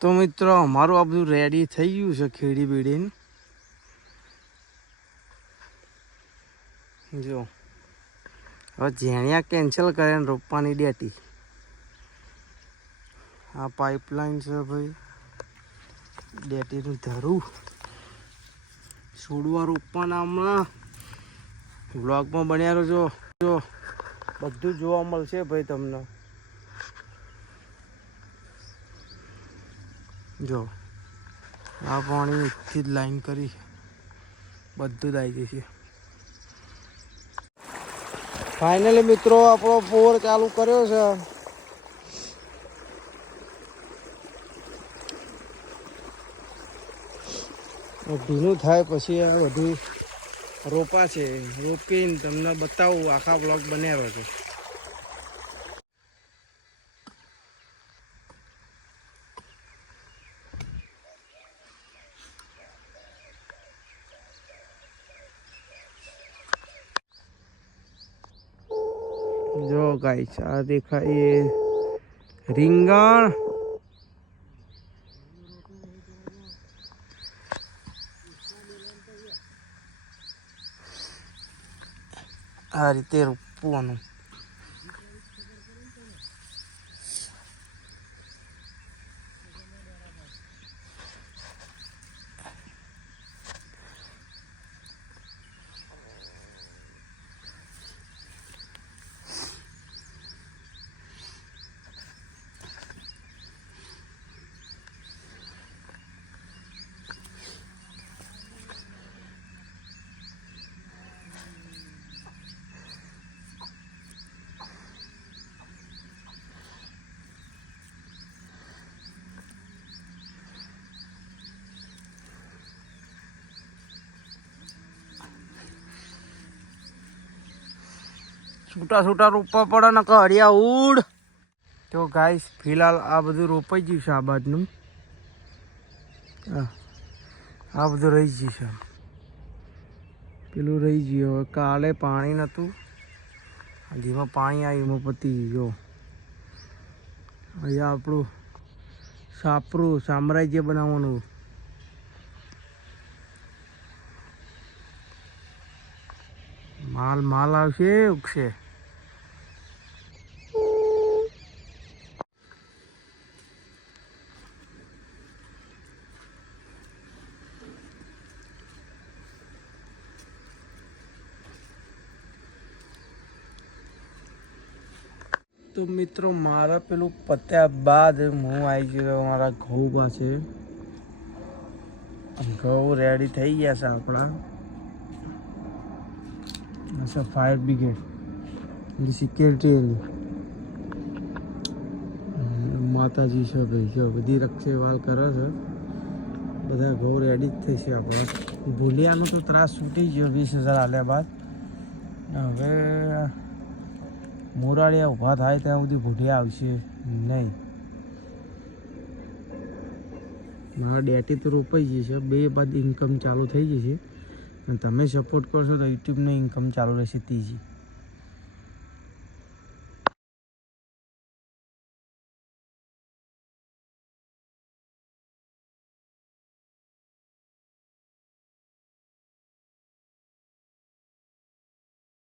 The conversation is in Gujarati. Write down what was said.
તો મિત્રો, અમારું આ બધું રેડી થઈ ગયું છે ખેડી બીડીને. જો. હવે ઝેણિયા કેન્સલ કરે ને રોપવાની ડેટી. આ પાઇપલાઇન છે ભાઈ. ડેટીનું ધરું. છોડવા રોપવાના હમણાં. બ્લોગમાં બન્યા રહેજો. જો. બધું જોવા મળશે ભાઈ તમને. જો, આ પાણીથી જ લાઈન કરી બધું જ આવી જશે. ફાઇનલી મિત્રો, આપણો પોર ચાલુ કર્યો છે. ભીનું થાય પછી આ બધું રોપા છે રોપીને તમને બતાવું આખા બ્લોગ બનાવ્યો છે. જો ગાઈસ આ દેખાય રીંગણ. આ રીતે રોપવાનું. છૂટા છૂટા રોપવા પડે ને કડિયા ઉડ. તો ગાઈસ ફિલહાલ આ બધું રોપાઈ ગયું છે આ બાજનું આ બધું રહી ગયું છે. પેલું રહી ગયું, હવે કાલે પાણી નહોતું જેમાં પાણી આવ્યું, એમાં પતી ગયો અહીંયા આપણું સાપરું સામ્રાજ્ય બનાવવાનું. માલ માલ આવશે, ઉગશે. તો મિત્રો, મારા પેલું પત્યા બાદ હું આવી ગયો મારા ઘઉં પાસે. ઘઉં રેડી થઈ ગયા છે આપણા. અચ્છા ફાયર બ્રિગેડ સિક્યુરિટી માતાજી છે ભાઈ, જો બધી રક્ષેવાલ કરે છે. બધા ઘઉં રેડી જ થઈ છે આપણા. ભૂલિયાનો તો ત્રાસ છૂટી ગયો વીસ હજાર આલ્યા બાદ. હવે મોરાળિયા ઊભા થાય ત્યાં સુધી ભૂઢિયા આવશે નહીં. મારા ડેટી તો રોપાઈ ગઈ છે. બે બાદ ઇન્કમ ચાલુ થઈ છે. અને તમે સપોર્ટ કરશો તો યુટ્યુબની ઇન્કમ ચાલુ રહેશે ત્રીજી.